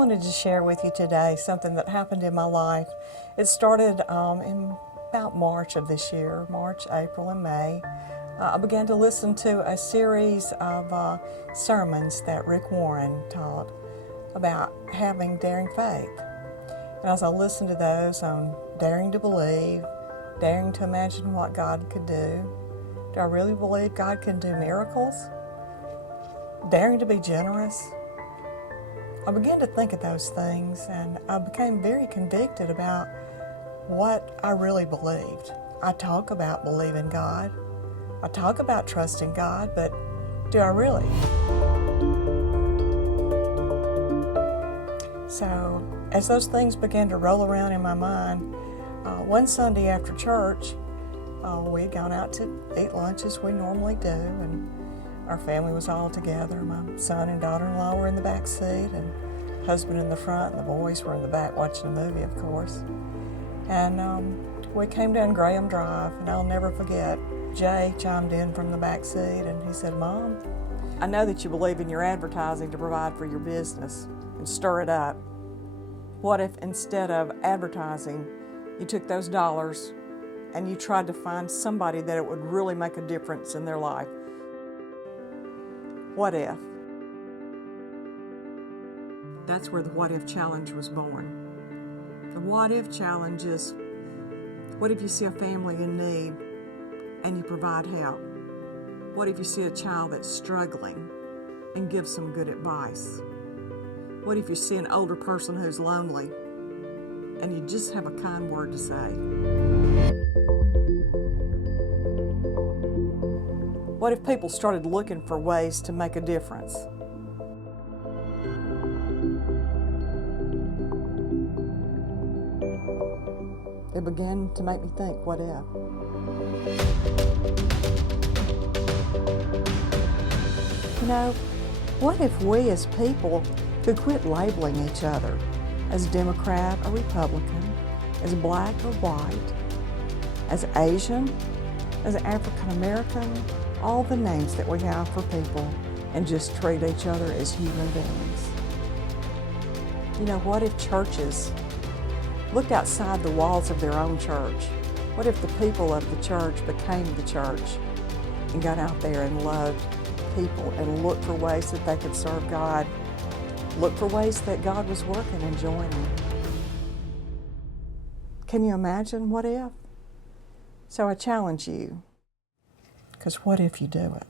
wanted to share with you today something that happened in my life. It started in about March of this year, March, April, and May. I began to listen to a series of sermons that Rick Warren taught about having daring faith. And as I listened to those on daring to believe, daring to imagine what God could do I really believe God can do miracles? Daring to be generous? I began to think of those things, and I became very convicted about what I really believed. I talk about believing God. I talk about trusting God, but do I really? So, as those things began to roll around in my mind, one Sunday after church, we had gone out to eat lunch as we normally do, and our family was all together. My son and daughter-in-law were in the back seat, and husband in the front, and the boys were in the back watching a movie, of course. And we came down Graham Drive, and I'll never forget, Jay chimed in from the back seat, and he said, "Mom, I know that you believe in your advertising to provide for your business and stir it up. What if instead of advertising, you took those dollars and you tried to find somebody that it would really make a difference in their life? What if?" That's where the What If Challenge was born. The What If Challenge is, what if you see a family in need and you provide help? What if you see a child that's struggling and give some good advice? What if you see an older person who's lonely and you just have a kind word to say? What if people started looking for ways to make a difference? It began to make me think, what if? You know, what if we as people could quit labeling each other as Democrat or Republican, as black or white, as Asian, as African American, all the names that we have for people, and just treat each other as human beings? You know, what if churches looked outside the walls of their own church? What if the people of the church became the church and got out there and loved people and looked for ways that they could serve God, looked for ways that God was working and joining? Can you imagine what if? So I challenge you, because what if you do it?